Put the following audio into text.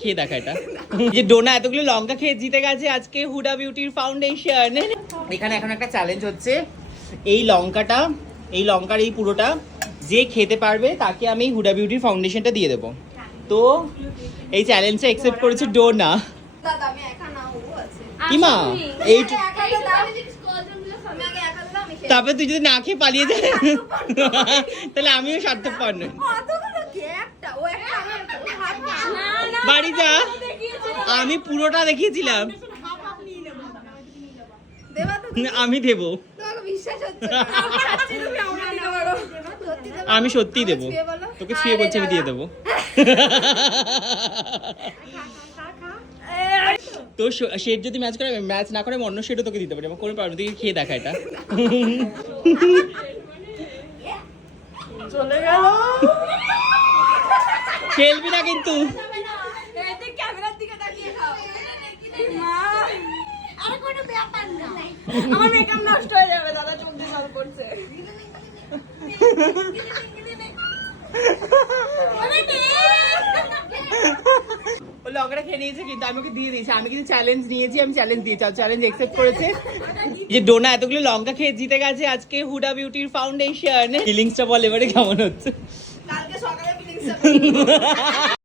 খেয়ে দেখা এটা যে ডোনা এতগুলো লঙ্কা খেয়ে জিতে গেছে আজকে হুডা বিউটির ফাউন্ডেশন। এখানে এখন একটা চ্যালেঞ্জ হচ্ছে, এই লঙ্কার এই পুরোটা যে খেতে পারবে তাকে আমি হুডা বিউটির ফাউন্ডেশনটা দিয়ে দেবো। তো এই চ্যালেঞ্জটা অ্যাকসেপ্ট করেছে ডোনা। কিমা এই তারপরে তুই যদি না খেয়ে পালিয়ে যায় তাহলে আমিও স্বার্থপর নই। বাড়ি যা, আমি পুরোটা দেখিয়েছিলাম, আমি দেবো, আমি সত্যিই দেবো, তোকে ছুঁয়ে বলছি আমি দিয়ে দেবো। তো শেড যদি ম্যাচ করে, ম্যাচ না করে অন্য শেডও তোকে দিতে পারি, আমার কোনো প্রবলেম, তুই খেয়ে দেখা এটা। চলে গেল, খেলবি না কিন্তু। ক্যামেরার দিকে তাকিয়ে খাও। আর কোনো ব্যাপার না, আমার মেকআপ নষ্ট হয়ে যাবে, দাদা চোখ দিয়ে জল পড়ছে। লঙ্কাটা খেয়ে নিয়েছে কিন্তু আমি ওকে দিয়ে দিয়েছি, আমি কিন্তু চ্যালেঞ্জ নিয়েছি, আমি চ্যালেঞ্জ দিয়েছি, চ্যালেঞ্জ অ্যাকসেপ্ট করেছে যে ডোনা এতগুলো লঙ্কা খেয়ে জিতে গেছে আজকে হুডা বিউটির ফাউন্ডেশন। ফিলিংসটা বল এবারে কেমন হচ্ছে? কালকে সকালে ফিলিংসটা